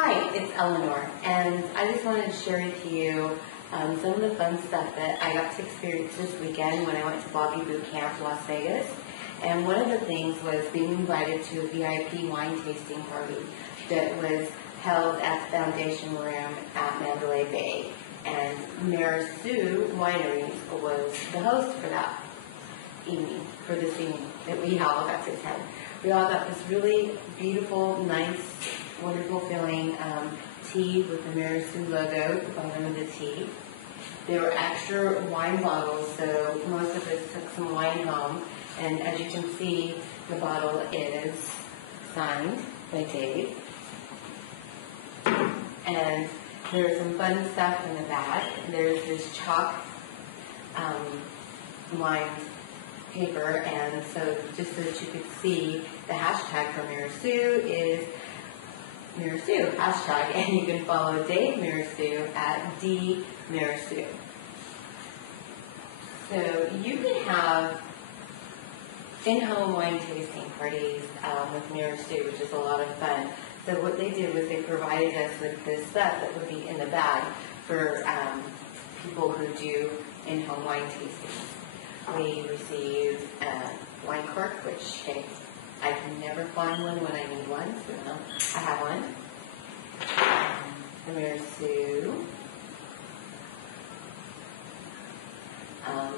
Hi, it's Eleanor, and I just wanted to share with you some of the fun stuff that I got to experience this weekend when I went to Bobby Boot Camp, Las Vegas. And one of the things was being invited to a VIP wine tasting party that was held at the Foundation Room at Mandalay Bay. And Mirassou Winery was the host for that evening, for this evening that we all got to attend. We all got this really beautiful, nice, wonderful feeling tea with the Mirassou logo at the bottom of the tea. There were extra wine bottles, so most of us took some wine home. And as you can see, the bottle is signed by Dave. And there's some fun stuff in the back. There's this chalk lined paper, and so just so that you could see, the hashtag for Mirassou is Mirassou hashtag, and you can follow Dave Mirassou at @dmirassou. So you can have in-home wine tasting parties with Mirassou, which is a lot of fun. So what they did was they provided us with this stuff that would be in the bag for people who do in-home wine tastings. We received a wine cork, which I can never find one when I need one, so I have one. The Mirassou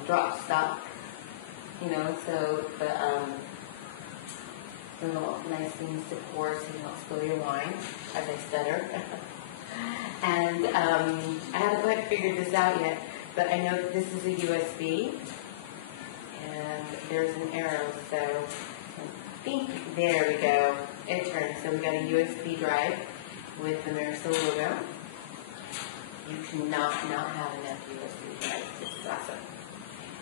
drop stop, so the little nice things to pour so you don't spill your wine as I stutter. And I haven't quite figured this out yet, but I know that this is a USB, and there's an arrow, so I think, there we go, it turns. So we got a USB drive with the Mirassou logo. You cannot not have enough USB drives. This is awesome.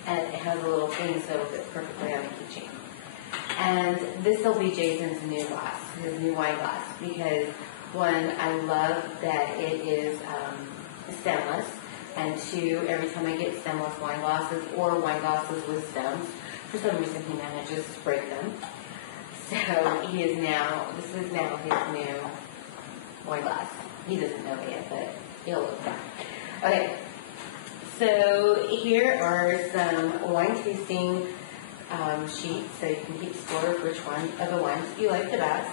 And it has a little thing so it fits perfectly on the keychain. And this will be Jason's new glass, his new wine glass, because one, I love that it is stemless, and two, every time I get stemless wine glasses or wine glasses with stems, for some reason he manages to break them. So this is now his new wine glass. He doesn't know it yet, but he'll look back. Okay, so here are some wine tasting sheets, so you can keep score of which one of the wines you like the best.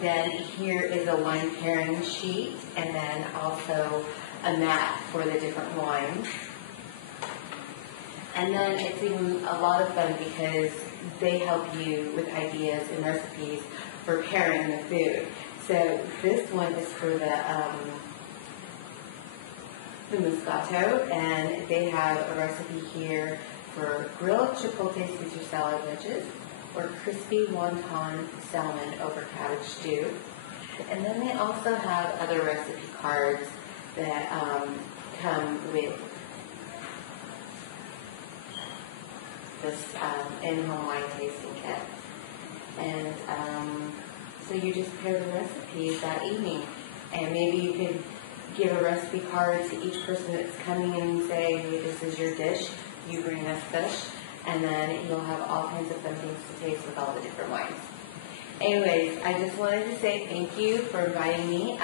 Then here is a wine pairing sheet, and then also a mat for the different wines. And then it's even a lot of fun because they help you with ideas and recipes for pairing the food. So this one is for the Moscato, and they have a recipe here for grilled chipotle Caesar salad wedges or crispy wonton salmon over cabbage stew. And then they also have other recipe cards that come with this in-home wine tasting kit. And so you just pair the recipes that evening, and maybe you could give a recipe card to each person that's coming in and say, hey, this is your dish, you bring us fish, and then you'll have all kinds of fun things to taste with all the different wines. Anyways, I just wanted to say thank you for inviting me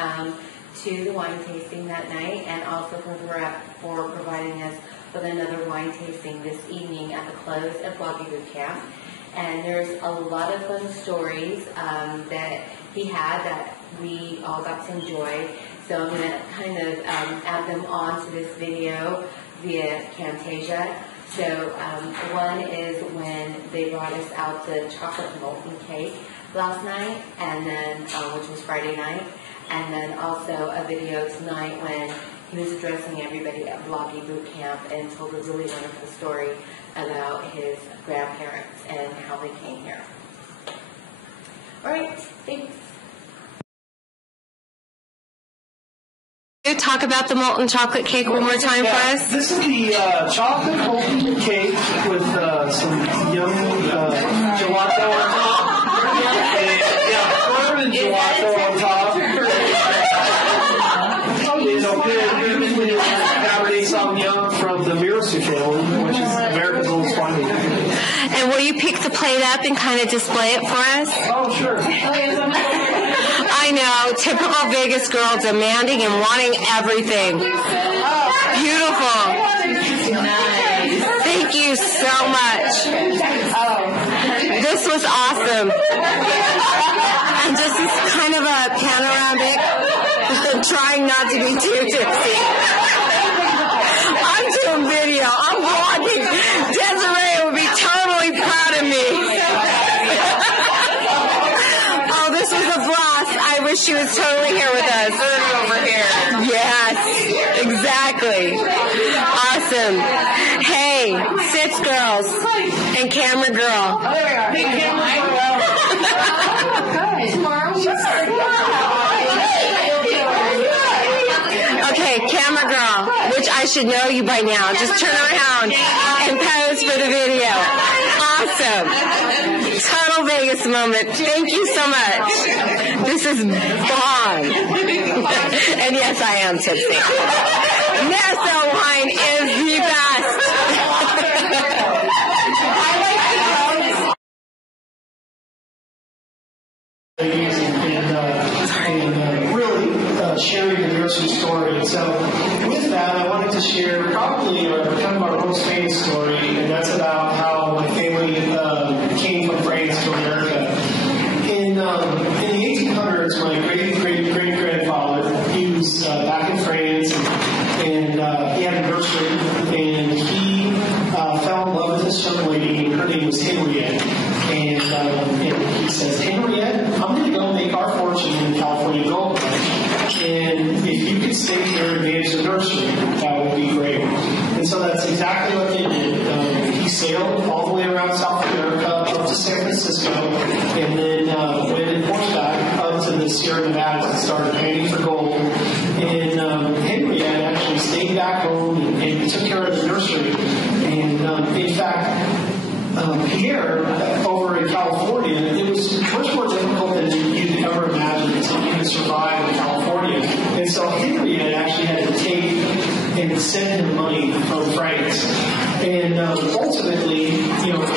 to the wine tasting that night, and also for providing us with another wine tasting this evening at the close of Bobby Boot Camp. And there's a lot of fun stories that he had that we all got to enjoy. So I'm going to kind of add them on to this video via Camtasia. So one is when they brought us out the chocolate molten cake last night, and then which was Friday night, and then also a video tonight when he was addressing everybody at Bobby Boot Camp and told a really wonderful story about his grandparents and how they came here. All right, thanks. Talk about the molten chocolate cake one more time for us. This is the chocolate molten cake with some yummy gelato on top. Firm and gelato on top. Cabernet Sauvignon from the Mirassou family, which is America's oldest winemaker. And will you pick the plate up and kind of display it for us? Oh, sure. I know, typical Vegas girl, demanding and wanting everything. Beautiful. Nice. Thank you so much. This was awesome. And just this kind of a panoramic, trying not to be too tipsy. I'm doing video. I'm vlogging. Desiree would be totally proud of me. Oh, this was a blast. I wish she was totally here with us. Over here. Yes, exactly. Awesome. Hey, Sits Girls and Camera Girl. Oh, there we are. Hey, camera girl. Tomorrow? Okay, Camera Girl, which I should know you by now. Just turn around and pose for the video. Awesome. Total Vegas moment. Thank you so much. This is bomb. And yes, I am tipsy. Mirassou wine is the best. and really sharing the Mirassou story. And so with that, I wanted to share probably kind of our most famous story, and that's about how my family came from France to America. In the 1800s, my great-great-great-grandfather, he was back in France, and he had a nursery, and he fell in love with this young lady, and her name was Henriette. And he says, Henriette, I'm going to go make our fortune in the California Gold Rush. And if you could stay here and manage the nursery, that would be great. And so that's exactly what they did. He sailed all the way around South America up to San Francisco, and then went in horseback up to the Sierra Nevadas and started panning for gold. And Henriette actually stayed back home and took care of the nursery. And in fact, here, over in California, it was much more difficult than you could ever imagine to even survive in California. And so Henriette actually had to take and send him money from France. And ultimately,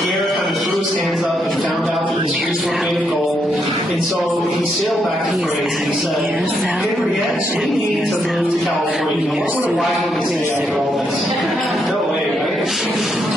Pierre kind of threw his hands up and found out that the streets were made of gold. And so he sailed back to France and he said, Henriette, we need to move to California. What would a wife woman say after all this? No way, right?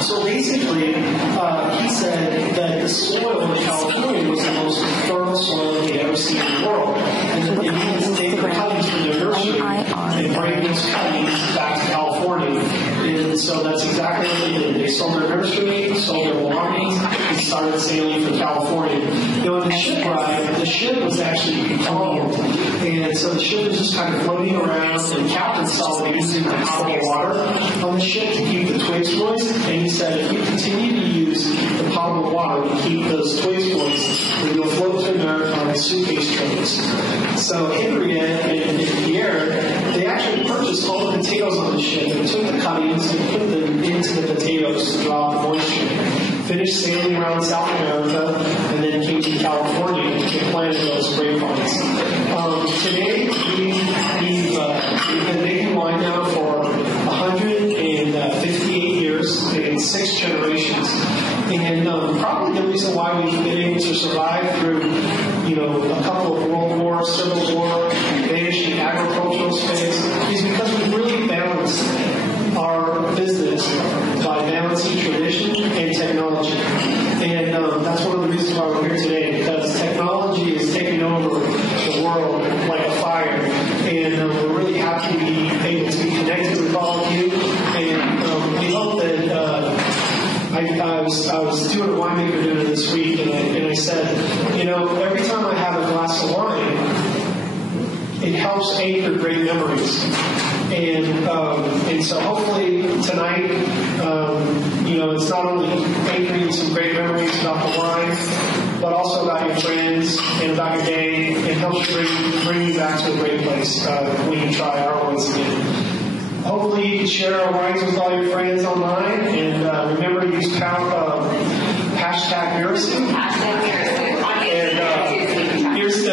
So basically, he said that the soil in California was the most fertile soil he'd ever seen in the world. And that they needed to take the cuttings from their nursery and bring those cuttings back to California. And so that's exactly what they did. They sold their nursery, sold their belongings, and started sailing for California. On the ship ride, the ship was actually becalmed. And so the ship was just kind of floating around, and the captain saw them using the potable water on the ship to keep the twigs moist. And he said, if we continue to use the potable water to keep those twigs moist, then you'll float to America on suitcase trains. So Henriette and Pierre, they actually purchased all the potatoes on the ship and took the cuttings and put them into the potatoes to draw the moisture. Finished sailing around South America, and then came to California and planted those grapevines. Today, we've been making wine now for 158 years in 6 generations. And probably the reason why we've been able to survive through, a couple of world wars, civil war, vanishing agricultural space, is because we've really balanced our business by balancing tradition and technology. And that's one of the reasons why we're here today, because technology is taking over the world like a fire. And we're really happy to be able to be connected with all of you. And we hope that I was doing a winemaker dinner this week, and I said, every time I have a glass of wine, it helps anchor great memories. And so hopefully tonight, it's not only anchoring some great memories about the wine, but also about your friends and about your day, and helps bring you back to a great place when you try our wines again. Hopefully you can share our wines with all your friends online, and remember to use hashtag Mirassou. And here's to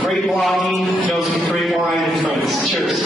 great blogging, those with great wine and friends. Cheers.